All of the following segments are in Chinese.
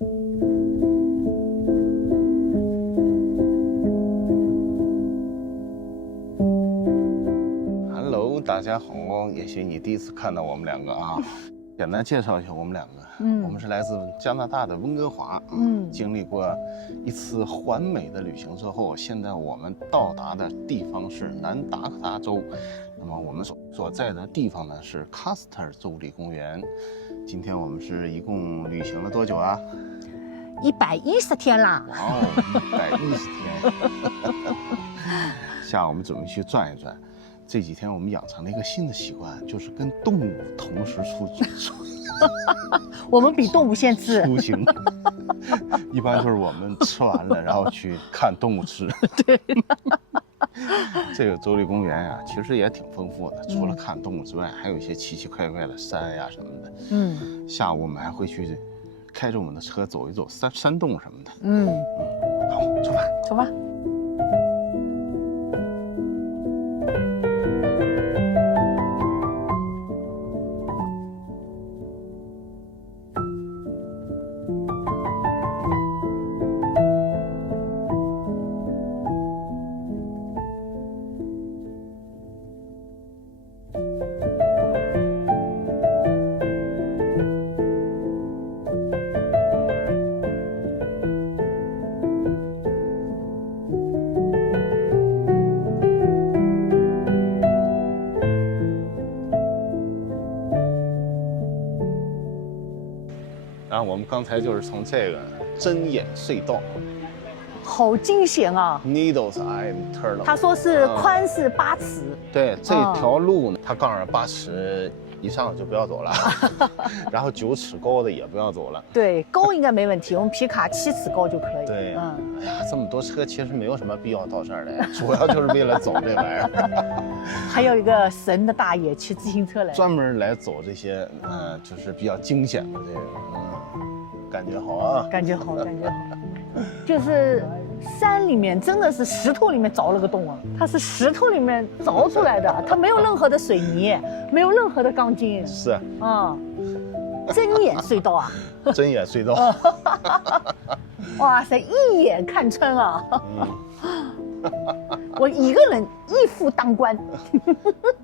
Hello， 大家好，也许你第一次看到我们两个啊。简单介绍一下我们两个，我们是来自加拿大的温哥华，经历过一次环美的旅行之后，现在我们到达的地方是南达科他州，那么我们所在的地方呢是喀斯特尔州立公园。今天我们是一共旅行了多久啊？110天啦！哇哦，110天！下午我们准备去转一转。这几天我们养成了一个新的习惯，就是跟动物同时出我们比动物先吃出行，一般就是我们吃完了，然后去看动物吃。对。这个州立公园呀，其实也挺丰富的，除了看动物之外，还有一些奇奇怪怪的山呀什么的。下午我们还会去开着我们的车走一走山洞什么的。好，出发，出发。然后我们刚才就是从这个针眼隧道，好惊险啊 ！Needles Eye Tunnel， 他说是宽是8尺。对，这条路呢，他告诉8尺以上就不要走了，然后9尺高的也不要走了。对，高应该没问题，我们皮卡7尺高就可以。对，哎呀，这么多车其实没有什么必要到这儿来，主要就是为了走这玩意儿。还有一个神的大爷骑自行车来，专门来走这些，就是比较惊险的这个，感觉好啊，感觉好，感觉好。就是山里面真的是石头里面凿了个洞啊，它是石头里面凿出来的，它没有任何的水泥，没有任何的钢筋。是啊，针眼隧道啊，针眼隧道。哇塞，一眼看穿啊！我一个人一夫当关。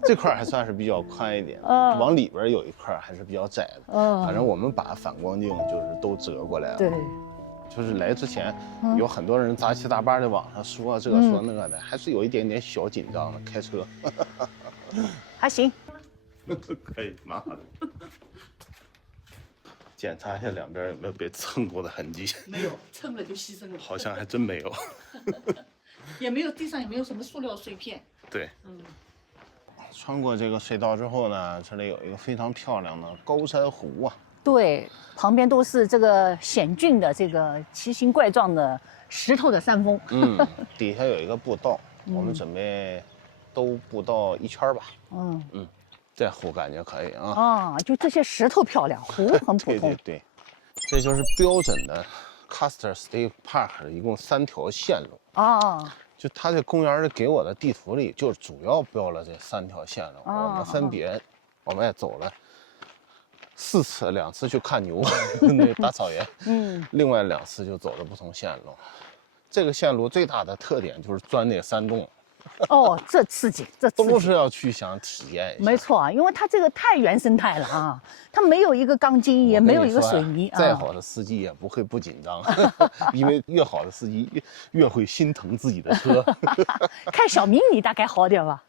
这块还算是比较宽一点，往里边有一块还是比较窄的。反正我们把反光镜就是都折过来了。对。就是来之前，有很多人杂七杂八的网上说这个说那个的，还是有一点点小紧张的。开车还行，可以，蛮好的。检查一下两边有没有被蹭过的痕迹。没有，蹭了就牺牲了。好像还真没有。也没有，地上也没有什么塑料碎片。对，穿过这个隧道之后呢，这里有一个非常漂亮的高山湖啊。对，旁边都是这个险峻的、这个奇形怪状的石头的山峰。底下有一个步道，我们准备都步道1圈吧。这湖感觉可以啊。就这些石头漂亮，湖很普通。对，这就是标准的 Custer State Park 一共3条线路。就它这公园给我的地图里，就主要标了这3条线路。我们分别，我们也走了4次，2次去看牛，那大草原。另外2次就走了不同线路。这个线路最大的特点就是钻那个山洞。这刺激，这刺激都是要去想体验一下。没错，因为它这个太原生态了啊，它没有一个钢筋，也没有一个水泥。再好的司机也不会不紧张，因为越好的司机越会心疼自己的车。开小迷你大概好点吧。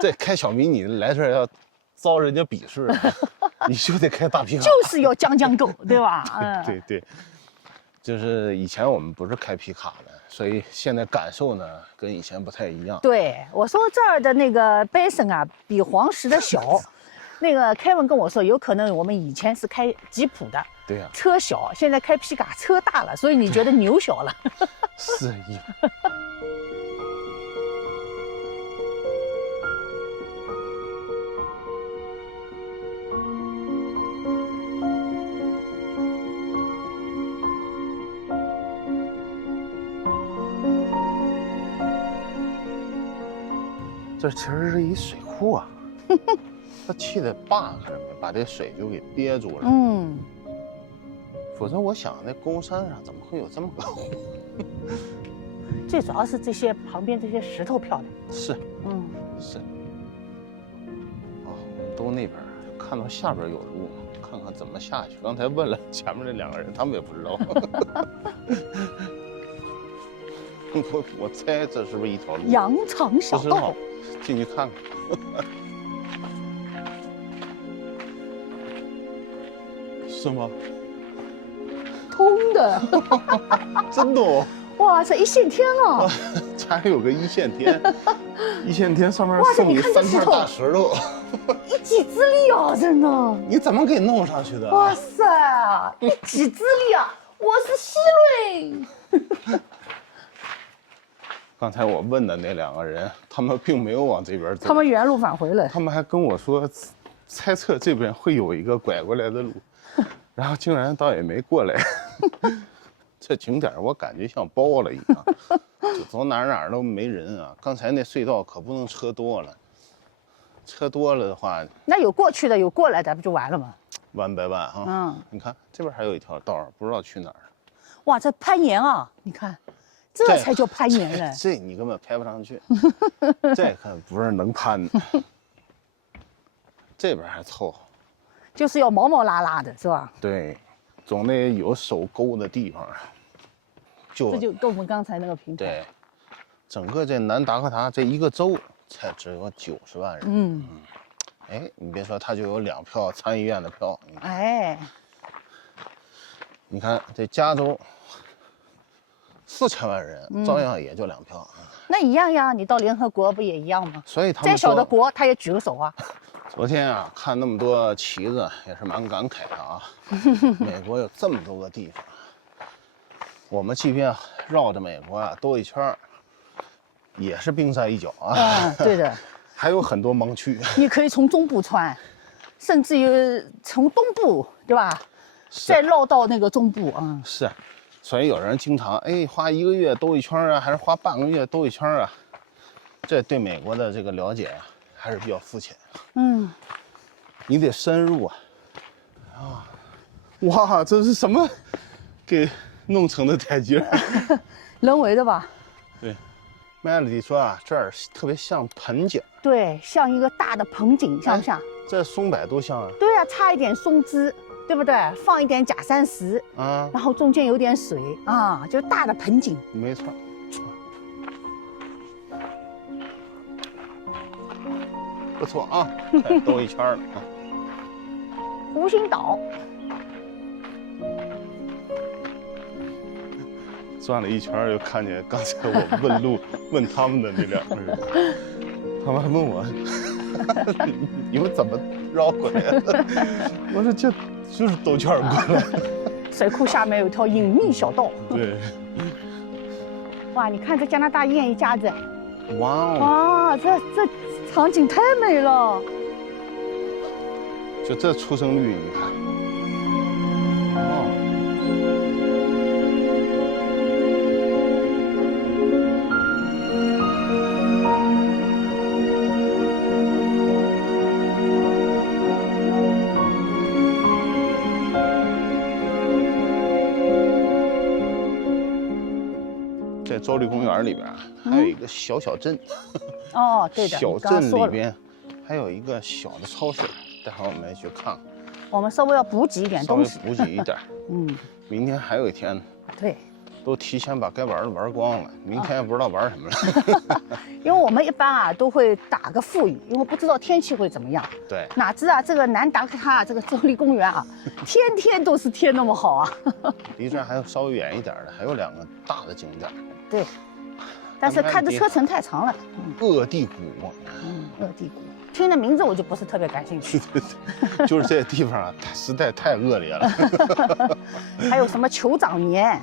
这开小迷你来这儿要遭人家鄙视，你就得开大皮卡。就是要将够，对吧？对，就是以前我们不是开皮卡的，所以现在感受呢跟以前不太一样。对，我说这儿的那个 basin 啊，比黄石的小。那个凯文跟我说，有可能我们以前是开吉普的，对呀，车小，现在开皮卡车大了，所以你觉得牛小了？是。这其实是一水库啊，它砌的坝上面把这水就给憋住了。否则我想那公山上怎么会有这么个湖？最主要是这些旁边这些石头漂亮。是，是。哦，都那边看到下边有路，看看怎么下去。刚才问了前面那2个人，他们也不知道。我猜这是不是一条路？羊肠小道，进去看看。是吗？通的。真的哦。哇，这一线天啊！这还有个一线天，一线天上面送你3片大石头，一己之力啊，真的！你怎么给弄上去的？哇塞，一己之力啊！我是希瑞。刚才我问的那2个人，他们并没有往这边走，他们原路返回了。他们还跟我说，猜测这边会有一个拐过来的路，然后竟然倒也没过来。这景点我感觉像包了一样，就走哪儿都没人啊。刚才那隧道可不能车多了，车多了的话，那有过去的，有过来的，不就完了吗？1百万啊！你看这边还有一条道，不知道去哪儿。哇，这攀岩啊！你看，这才叫攀岩嘞。这你根本拍不上去，这可不是能攀的。这边还凑合，就是要毛毛拉拉的，是吧？对，总得有手勾的地方。这就跟我们刚才那个平台。对，整个这南达科他这一个州才只有90万人。哎，你别说，他就有2票参议院的票。哎，你看这加州4000万人，照样也就2票。那一样呀，你到联合国不也一样吗？所以他们再小的国，他也举个手啊。昨天啊，看那么多旗子，也是蛮感慨的啊。美国有这么多个地方，我们即便绕着美国啊兜一圈，也是冰山一角啊。对的。还有很多盲区。你可以从中部穿，甚至于从东部，对吧？再绕到那个中部啊。是，所以有人经常花1个月兜一圈啊，还是花半个月兜一圈啊？这对美国的这个了解啊，还是比较肤浅。你得深入啊。哇，这是什么给弄成的台阶？人为的吧？对。Melody 说啊，这儿特别像盆景。对，像一个大的盆景，像不像？这松柏多像啊。对啊，插一点松枝，对不对？放一点假山石，然后中间有点水啊，就大的盆景。没错。不错啊，兜一圈了啊。湖心岛。转了一圈，又看见刚才我问路问他们的那2个人，他们还问我，你们怎么绕过来的？我说就是兜圈过来。水库下面有一条隐秘小道。对。哇，你看这加拿大雁一家子。哇哦！哇，这场景太美了。就这出生率，你看。在州立公园里边还有一个小镇。对的。小镇里边还有一个小的超市，待会儿我们去看看。我们稍微要补给一点东西。稍微补给一点。明天还有一天呢。对。都提前把该玩的玩光了，明天也不知道玩什么了。因为我们一般啊都会打个副语，因为不知道天气会怎么样。对。哪知啊，这个南达科他这个州立公园啊，天天都是天那么好啊。离这儿还有稍微远一点的，还有2个大的景点。对。但是开的车程太长了。鄂地谷。鄂地谷。听的名字我就不是特别感兴趣。就是这地方啊，实在太恶劣了。还有什么酋长年？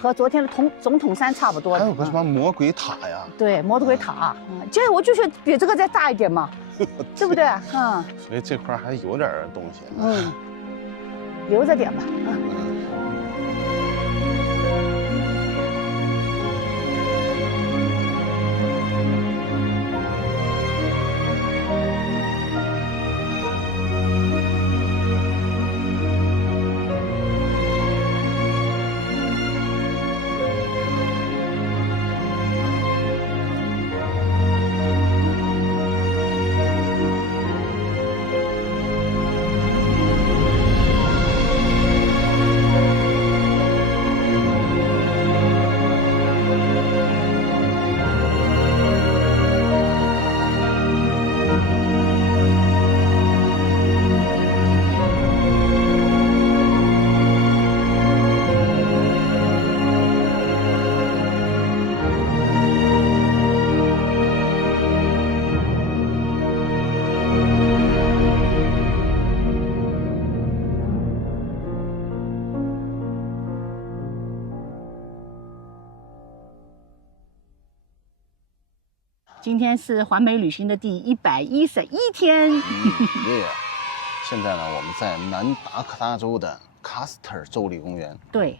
和昨天的总统山差不多。还有个什么魔鬼塔呀？对，魔鬼塔。这我就是比这个再大一点嘛，对不对？所以这块还有点东西。留着点吧。今天是环美旅行的第111天。对呀。现在呢，我们在南达科他州的喀斯特州立公园。对，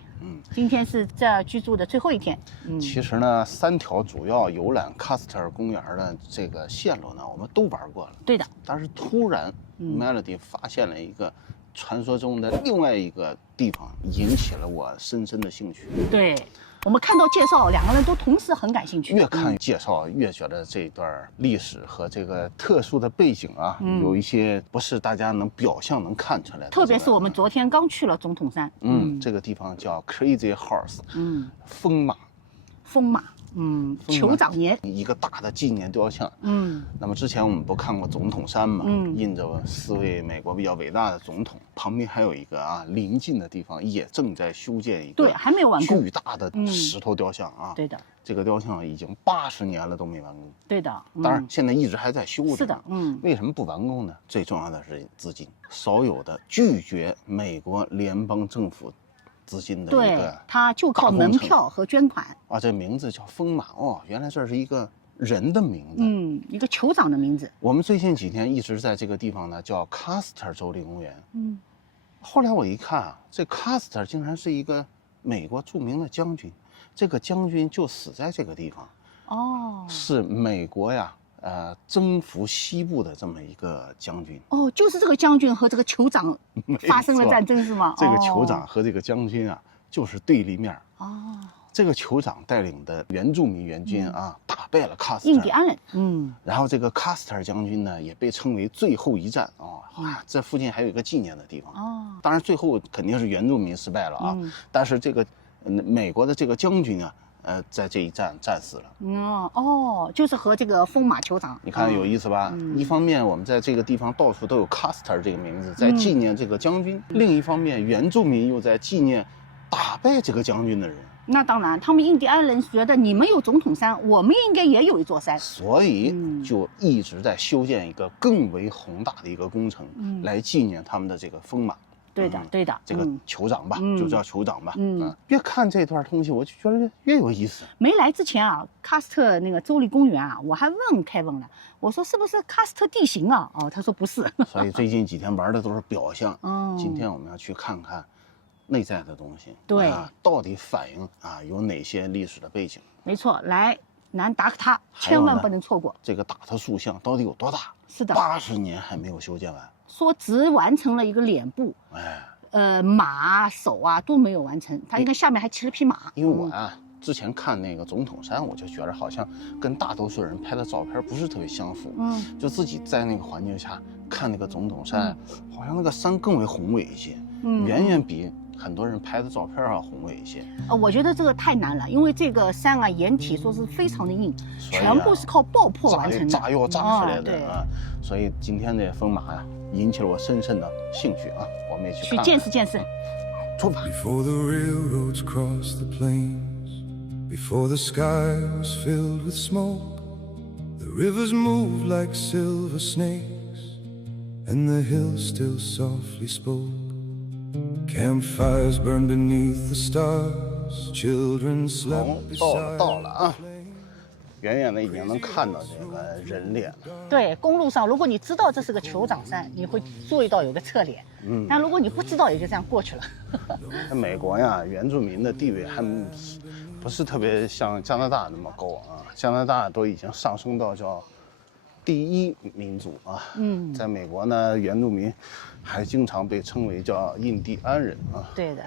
今天是这儿居住的最后一天。其实呢，3条主要游览喀斯特公园的这个线路呢，我们都玩过了。对的。但是突然，Melody 发现了一个传说中的另外一个地方，引起了我深深的兴趣。对。我们看到介绍，2个人都同时很感兴趣。越看介绍，越觉得这段历史和这个特殊的背景啊，有一些不是大家能表象能看出来的。特别是我们昨天刚去了总统山。这个地方叫 Crazy Horse， 疯马。酋长年，一个大的纪念雕像。那么之前我们不看过总统山嘛？印着4位美国比较伟大的总统，旁边还有一个临近的地方也正在修建一个，对，还没有完工，巨大的石头雕像啊。对的，这个雕像已经80年了都没完工。对的，当然现在一直还在修着。是的，为什么不完工呢？最重要的是资金，少有的拒绝美国联邦政府资金的一个，他就靠门票和捐款啊。这名字叫疯马哦，原来这是一个人的名字，一个酋长的名字。我们最近几天一直在这个地方呢，叫喀斯特州立公园。后来我一看啊，这喀斯特竟然是一个美国著名的将军，这个将军就死在这个地方。哦，是美国呀。征服西部的这么一个将军哦，就是这个将军和这个酋长发生了战争是吗？这个酋长和这个将军啊，就是对立面。哦，这个酋长带领的原住民援军啊，打败了喀斯特印第安人。然后这个喀斯特将军呢，也被称为最后一战啊。这附近还有一个纪念的地方。哦，当然最后肯定是原住民失败了啊。但是这个美国的这个将军啊。在这一战战死了。就是和这个疯马酋长，你看有意思吧？一方面我们在这个地方到处都有喀斯特这个名字，在纪念这个将军；另一方面，原住民又在纪念打败这个将军的人。那当然，他们印第安人觉得你们有总统山，我们应该也有一座山，所以就一直在修建一个更为宏大的一个工程，来纪念他们的这个疯马。对的，对的，这个酋长吧，就叫酋长吧。越看这段东西，我就觉得越有意思。没来之前啊，喀斯特那个州立公园啊，我还问凯文了，我说是不是喀斯特地形啊？他说不是。所以最近几天玩的都是表象。今天我们要去看看内在的东西。对，到底反映有哪些历史的背景？没错，来南达科他千万不能错过。这个大的塑像到底有多大？是的，80年还没有修建完。说只完成了一个脸部，马手都没有完成，他应该下面还骑了匹马。因为我之前看那个总统山，我就觉得好像跟大多数人拍的照片不是特别相符。就自己在那个环境下看那个总统山，好像那个山更为宏伟一些，远远比很多人拍的照片宏伟一些。我觉得这个太难了，因为这个山岩体说是非常的硬，全部是靠爆破完成的，炸药炸出来的所以今天的疯马引起了我深深的兴趣我们也去看见识见识。出发。 Before the railroads crossed the plains, before the sky was filled with smoke, the rivers moved like silver snakes, and the hills still softly spoke. Campfires burned beneath the stars, children slept beside 到了远远的已经能看到这个人脸了。对，公路上如果你知道这是个酋长山，你会注意到有个侧脸。但如果你不知道，也就这样过去了。在美国呀，原住民的地位还不是特别像加拿大那么高加拿大都已经上升到叫第一民族在美国呢，原住民还经常被称为叫印第安人对的，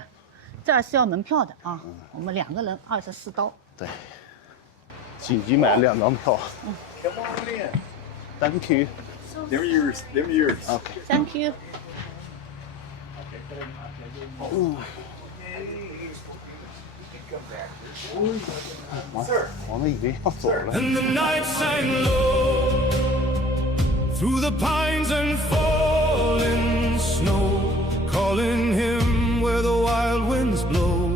这儿是要门票的我们2个人24刀。对。紧急买了2张票。Come on in. Thank you. Them yours. Them yours. Okay. Thank you. 我们以为要走了。 And the night sang low through the pines and falling snow, calling him where the wild winds blow.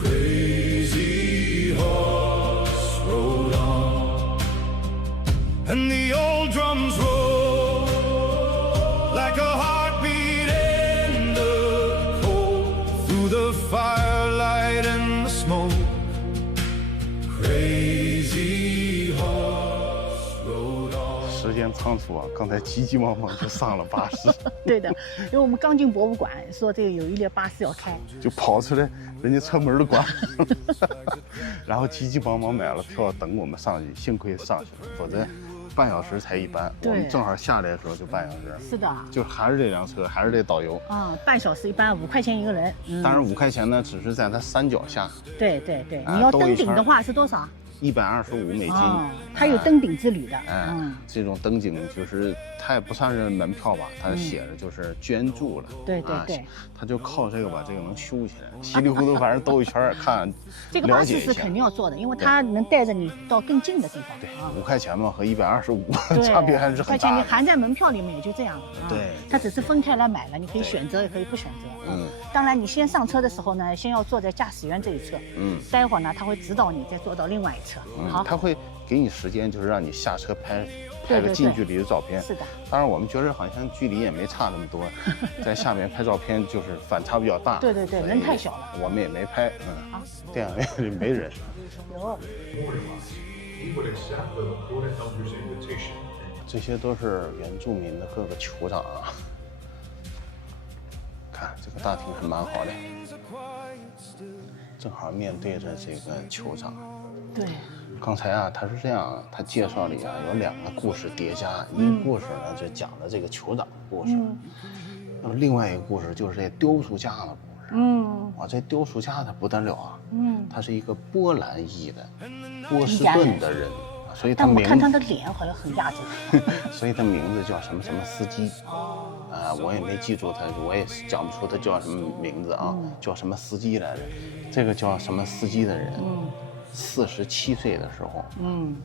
Crazy horse rode on, and the old drums roll like a heartbeat in the cold, through the firelight and the smoke. Crazy horse. 间仓促啊，刚才急急忙忙就上了巴士。对的，因为我们刚进博物馆，说这个有一列巴士要开，就跑出来，人家车门都关了，然后急急忙忙买了票等我们上去，幸亏上去了，否则半小时才一班，我们正好下来的时候就半小时。是的，就还是这辆车，还是这导游。半小时一班，5块钱一个人。当然5块钱呢，只是在它山脚下。对，你要登顶的话是多少？125美金。它有登顶之旅的。这种登顶就是它也不算是门票吧，它写着就是捐助了。对，它就靠这个把这个能修起来，稀里糊涂反正兜一圈看。这个巴士是肯定要坐的，因为它能带着你到更近的地方。对，5块钱嘛和125差别还是很大的。5块钱你含在门票里面也就这样。对，它只是分开来买了，你可以选择也可以不选择。当然你先上车的时候呢，先要坐在驾驶员这一侧。待会儿呢他会指导你再坐到另外一侧。好，他会给你时间，就是让你下车拍个近距离的照片。是的。当然我们觉得好像距离也没差那么多，在下面拍照片就是反差比较大。对，人太小了。我们也没拍。电影院里没人。有。这些都是原住民的各个酋长啊。看这个大厅还蛮好的，正好面对着这个酋长。对。刚才啊，他是这样，他介绍里啊有2个故事叠加，一个故事呢就讲的这个酋长的故事，那么另外一个故事就是这雕塑家的故事。这雕塑家他不得了啊，他是一个波兰裔的波士顿的人，所以他我看他的脸好像很亚洲，所以他名字叫什么什么斯基。我也没记住他，我也讲不出他叫什么名字啊，叫什么斯基来着。这个叫什么斯基的人，47岁的时候，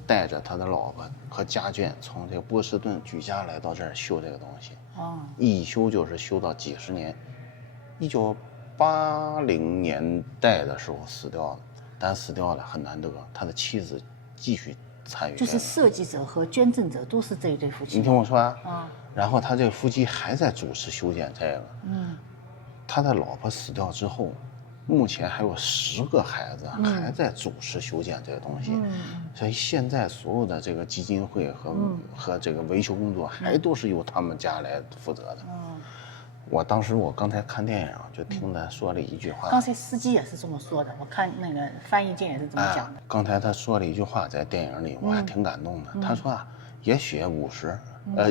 带着他的老婆和家眷从这个波士顿举家来到这儿修这个东西。一修就是修到几十年，1980年代的时候死掉了，但死掉了很难得，他的妻子继续参与。就是设计者和捐赠者都是这一对夫妻。你听我说啊。然后他这个夫妻还在主持修建这个。他的老婆死掉之后，目前还有10个孩子还在主持修建这个东西。所以现在所有的这个基金会和这个维修工作还都是由他们家来负责的。我刚才看电影就听他说了一句话。刚才司机也是这么说的，我看那个翻译件也是这么讲的。刚才他说了一句话在电影里，我还挺感动的。他说啊，也许50，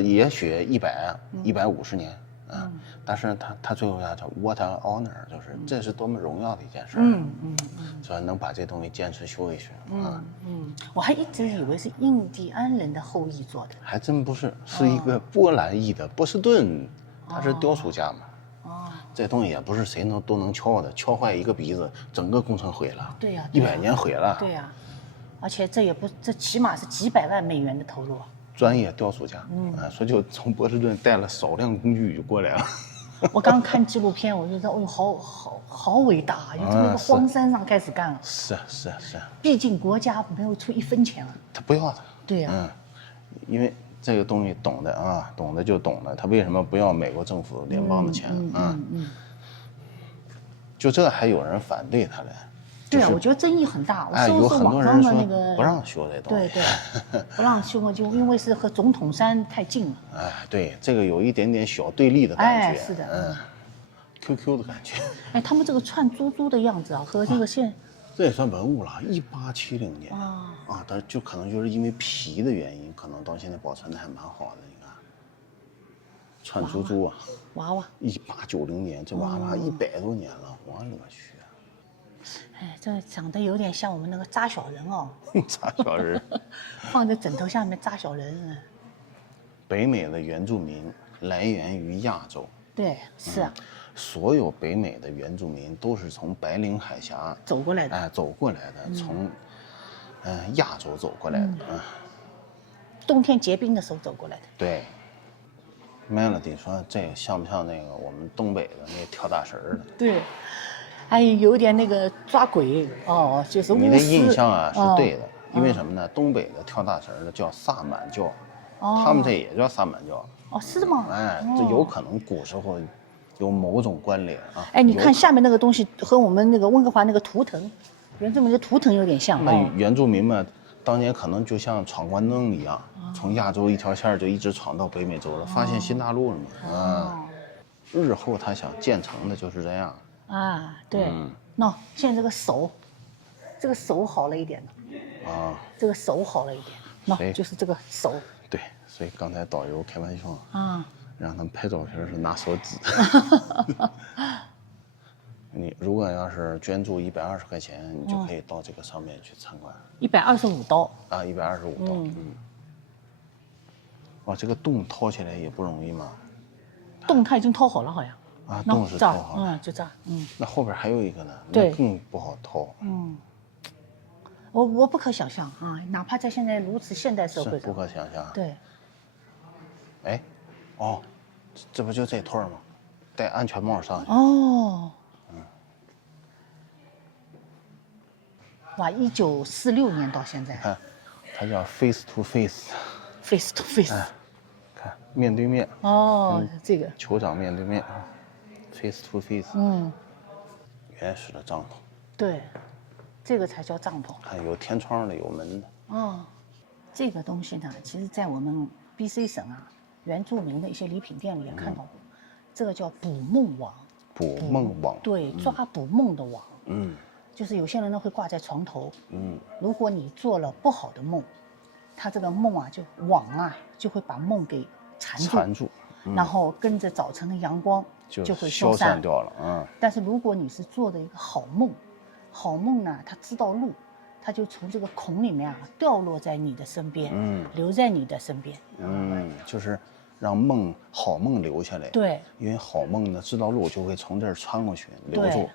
也许150年，但是他最后叫 What an honor， 就是这是多么荣耀的一件事。说能把这东西坚持修一修。我还一直以为是印第安人的后裔做的，还真不是，是一个波兰裔的波士顿，他是雕塑家嘛。这东西也不是谁都能敲的，敲坏一个鼻子，整个工程毁了。对呀，100年毁了。对呀，而且这起码是几百万美元的投入。专业雕塑家，说就从波士顿带了少量工具就过来了。我刚看纪录片，我觉得好伟大，就从那个荒山上开始干了。是。毕竟国家没有出1分钱啊。他不要的。对呀。因为这个东西懂的就懂的，他为什么不要美国政府联邦的钱？就这还有人反对他嘞。对啊，我觉得争议很大。有很多人说不让修这东西。对，不让修嘛，就因为是和总统山太近了。对，这个有一点点小对立的感觉。是的。QQ 的感觉。他们这个串珠珠的样子和这个线，这也算文物了。1870年它就可能就是因为皮的原因，可能到现在保存的还蛮好的。你看，串珠珠娃娃。1890年，这娃娃100多年了，我勒个去！这长得有点像我们那个扎小人哦。扎小人。放在枕头下面扎小人。北美的原住民来源于亚洲。对，是啊。所有北美的原住民都是从白令海峡走过来的。从亚洲走过来的。冬天结冰的时候走过来的。对。Melody 说这个像不像那个我们东北的那跳大神的？对。有点那个抓鬼就是巫师。你的印象是对的，因为什么呢？东北的跳大神的叫萨满教，他们这也叫萨满教。是吗？这有可能古时候有某种关联啊。你看下面那个东西和我们那个温哥华那个图腾，原住民的图腾有点像。那原住民嘛，当年可能就像闯关东一样，从亚洲一条线就一直闯到北美洲了，发现新大陆了嘛。日后他想建成的就是这样。啊，对。那现在这个手好了一点了。啊，这个手好了一点。那就是这个手。对，所以刚才导游开玩笑让他们拍照片是拿手指。你如果要是捐助120块钱，你就可以到这个上面去参观。125刀啊，125刀。哦，这个洞掏起来也不容易吗？洞它已经掏好了，好像。啊，洞是掏好了。就这儿。那后边还有一个呢，那更不好掏。我不可想象啊，哪怕在现在如此现代社会上，是不可想象。对。哎，哦，这不就这腿吗？戴安全帽上去。哦。哇，1946年到现在。看，它叫 face to face。face to face。看，面对面。哦，这个。酋长面对面 ，face to face。原始的帐篷。对。这个才叫帐篷。看，有天窗的，有门的。哦，这个东西呢，其实在我们 BC 省原住民的一些礼品店里也看到过。这个叫捕梦网。捕梦网。对，抓捕梦的网。就是有些人呢会挂在床头。如果你做了不好的梦，他这个梦就会把梦给缠住。然后跟着早晨的阳光就会消散掉了。但是如果你是做的一个好梦呢，它知道路，它就从这个孔里面掉落在你的身边，留在你的身边。就是让好梦留下来。对，因为好梦呢知道路就会从这儿穿过去留住，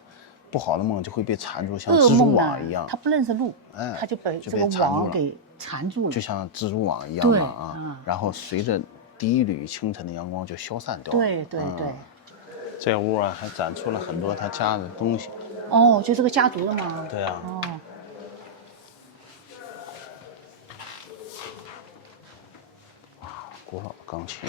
不好的梦就会被缠住，像蜘蛛网一样。它不认识路，它就被这个网给缠住了，就像蜘蛛网一样嘛然后随着第一缕清晨的阳光就消散掉了。对。这屋还展出了很多他家的东西。哦，就这个家族的吗？对啊。哇，古老的钢琴。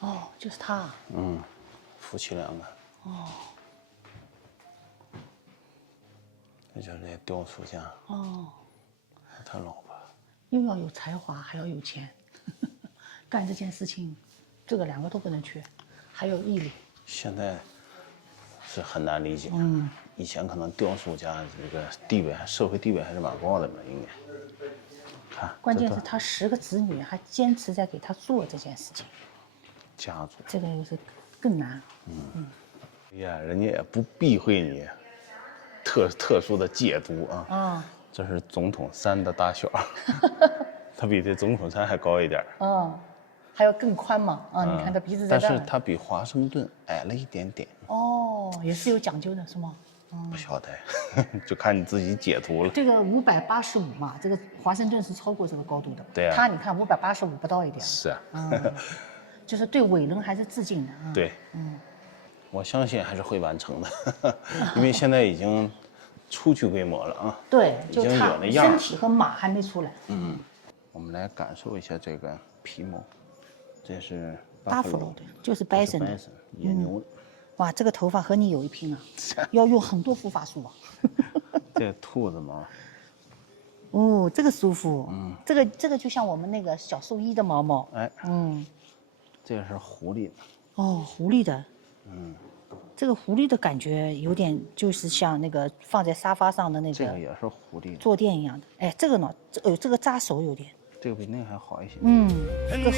哦，就是他。夫妻两个。哦。这就是这雕塑家。哦。他老婆。又要有才华，还要有钱，干这件事情，这个2个都不能缺，还有毅力。现在是很难理解。以前可能雕塑家这个社会地位还是蛮高的吧，应该。看，关键是他10个子女还坚持在给他做这件事情。家族。这个又是更难。哎呀，人家也不避讳你特殊的解读这是总统山的大小，它比这总统山还高一点。还要更宽嘛？你看它鼻子在这儿。但是它比华盛顿矮了一点点。哦，也是有讲究的，是吗？不晓得，就看你自己解读了。这个585嘛，这个华盛顿是超过这个高度的。对啊。它你看585不到一点。是啊。就是对伟人还是致敬的。对。我相信还是会完成的，因为现在已经初具规模了对，就差身体和马还没出来。我们来感受一下这个皮毛，这是巴甫罗的，就是bison的野牛的。哇，这个头发和你有一拼啊，要用很多护发素啊。这兔子毛。哦，这个舒服。这个就像我们那个小兽医的毛毛。这个是狐狸的。哦，狐狸的。这个狐狸的感觉有点就是像那个放在沙发上的那个。这个也是狐狸坐垫一样的。哎，这个呢，这个扎手有点。这个比那个还好一些。这个厚。